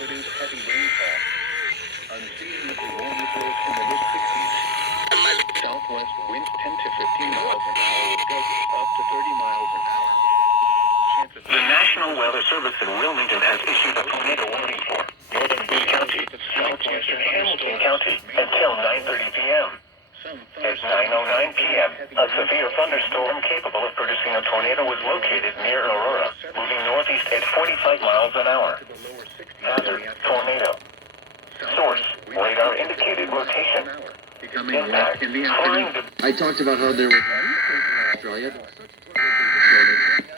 produce heavy rainfall. Unseasonably warm reports in the mid-60s. Southwest winds 10 to 15 miles an hour with gusts up to 30 miles an hour. The National Weather Service in Wilmington has issued a tornado warning for northern Boone County, southwestern Hamilton County until 9:30 p.m. At 9:09 p.m., a severe thunderstorm capable of producing a tornado was located near Aurora, moving northeast at 45 miles an hour. Hazard, tornado. Source, radar indicated rotation. Impact, flying debris. I talked about how there was a newspaper in Australia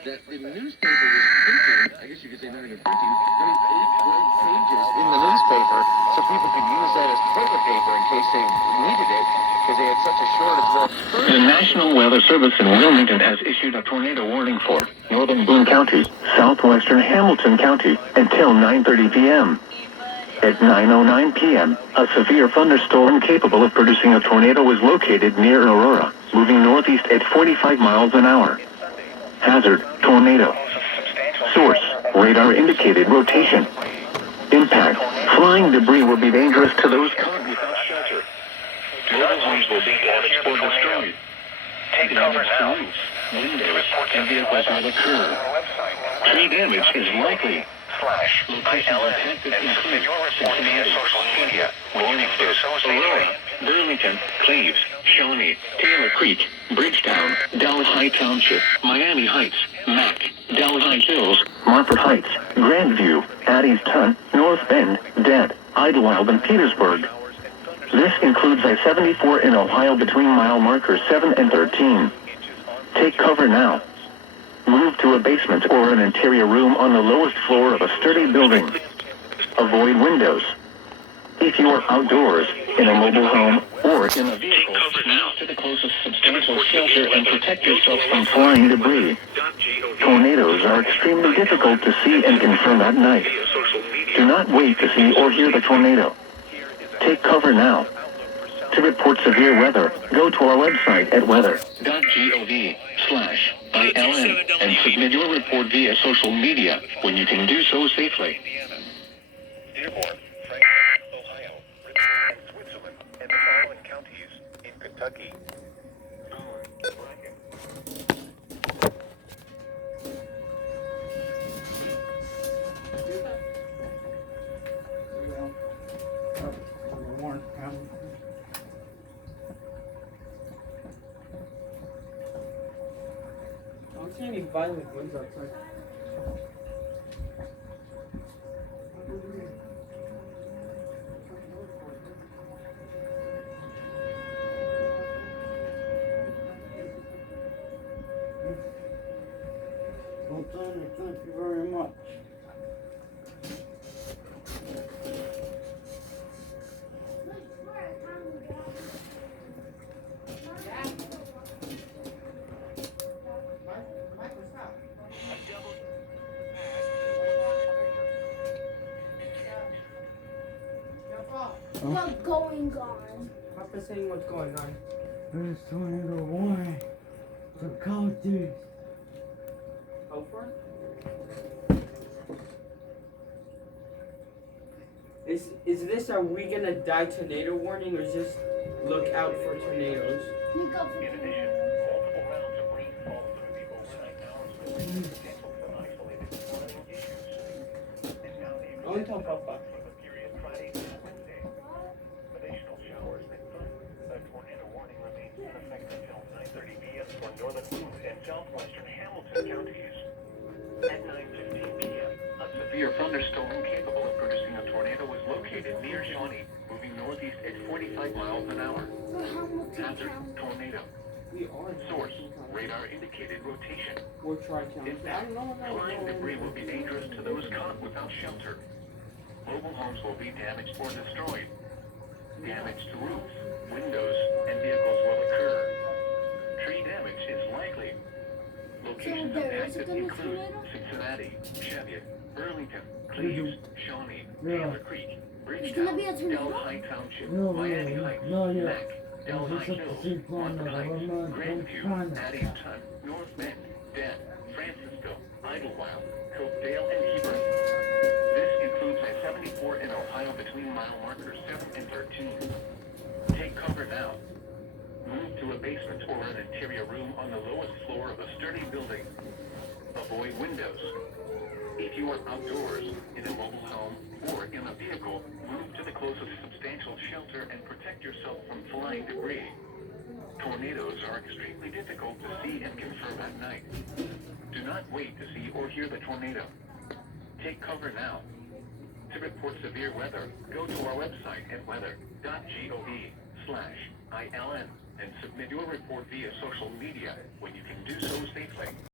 that the newspaper was printing, I guess you could say not even printing, 8 blank pages in the newspaper so people could use that as toilet paper in case they needed it because they had such a shortage of The National Weather Service in Wilmington has issued a tornado warning for northern Boone County, southwestern Hamilton County until 9:30 p.m. At 9:09 p.m., a severe thunderstorm capable of producing a tornado was located near Aurora, moving northeast at 45 miles an hour. Hazard, tornado. Source, radar indicated rotation. Impact, flying debris will be dangerous to those caught without shelter. Mobile homes will be damaged or destroyed. Take cover now. Windows and vehicles will occur. Tree damage is likely. Locations affected include Cincinnati, social media, Warningsville, Aurora, Burlington, Claves, Shawnee, Taylor Creek, Bridgetown, Delhi Township, Miami Heights, Mac, Delhi Hills, Marford Heights, Grandview, Addiston, North Bend, Dead, Idlewild, and Petersburg. This includes I-74 in Ohio between mile markers 7 and 13. Take cover now. Move to a basement or an interior room on the lowest floor of a sturdy building. Avoid windows. If you are outdoors, in a mobile home, or in a vehicle, move to the closest substantial shelter and protect yourself from flying debris. Tornadoes are extremely difficult to see and confirm at night. Do not wait to see or hear the tornado. Take cover now. To report severe weather, go to our website at weather.gov/ILN and submit your report via social media when you can do so safely. Dearborn, Franklin, Ohio, Richmond, Switzerland, and the following counties in Kentucky. I'm seeing any violent winds outside. Well done, thank you very much. What's going on? Papa's saying what's going on. There's tornado warning. So come to. Go for it. Is this a we gonna die tornado warning or just look out for tornadoes? Look up for In addition, multiple rounds of rainfall through the overnight hours will lead to potential for isolated flooding issues. And now the Only tell Papa. for the period Friday and Wednesday. Additional showers and thunder. The tornado warning remains in effect until 9:30 p.m. for northern Boone and southwestern Hamilton counties. At 9:15 p.m., a severe thunderstorm capable of producing a tornado was located near Shawnee, moving northeast at 45 miles an hour. Hazard, tornado. We are. Source, radar indicated rotation. We're tri-county. I Impact, don't know. flying debris will be dangerous to those caught without shelter. Mobile homes will be damaged or destroyed. Damage to roofs, windows, and vehicles will occur. Tree damage is likely. Locations impacted include Cincinnati, Cheviot, Burlington, Cleves, Shawnee, Taylor Creek, Bridgetown, Delhi Township, Miami Heights, Mac, Delhi Hills, Marford Heights, Grandview, Addiston, North Bend, Dead, Francisco, Idlewild, Cokedale, and Hebron. This includes I-74 between mile markers 7 and 13. Take cover now. Move to a basement or an interior room on the lowest floor of a sturdy building. Avoid windows. If you are outdoors, in a mobile home, or in a vehicle, move to the closest substantial shelter and protect yourself from flying debris. Tornadoes are extremely difficult to see and confirm at night. Do not wait to see or hear the tornado. Take cover now. To report severe weather, go to our website at weather.gov/ILN and submit your report via social media when you can do so safely.